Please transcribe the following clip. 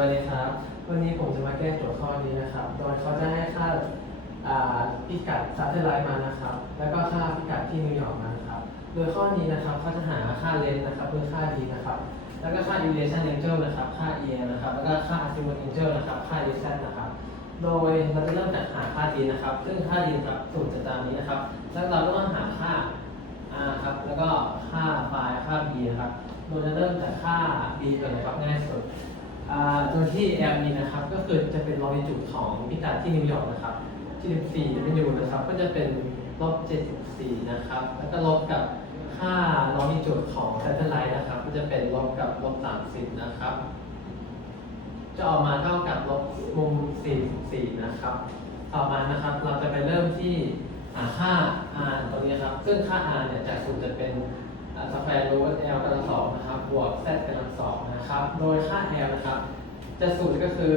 วัสดีครับวันนี้ผมจะมาแก้โจทย์ข้อนี้นะครับ โดยเขาจะให้ค่าพิกัดซัตเทอร์ไลท์มานะครับ แล้วก็ค่าพิกัดที่นิวยอร์กมานะครับ โดยข้อนี้นะครับเขาจะหาค่าเลนส์นะครับคือค่า d นะครับ แล้วก็ค่า deviation angle นะครับค่า e นะครับ แล้วก็ค่า azimuth angle นะครับค่า z นะครับ โดยเราจะเริ่มจากหาค่า d นะครับ ซึ่งค่า d นะครับสูตรจะตามนี้นะครับ แล้วเราก็ต้องหาค่า r ครับ แล้วก็ค่า phi ค่า b นะครับ โดยจะเริ่มจากค่า b ก่อนนะครับง่ายสุดโดยที่ l e นะครับก็คือจะเป็นลองิจูดของพิกัดที่นิวยอร์กนะครับที่14เป็นอยู่นะครับก็จะเป็น-74นะครับแล้วก็ลบกับค่าลองิจูดของแซตเทอร์ไลท์นะครับก็จะเป็นลบกับ-30นะครับจะออกมาเท่ากับลบมุม44นะครับต่อมานะครับเราจะไปเริ่มที่ค่า r ตรงนี้ครับซึ่งค่า r เนี่ยจากสูตรจะเป็นสแควร์รูท l กำลังสองนะครับบวก z กำลังสองนะครับโดยค่า l นะครับจะสูตรก็คือ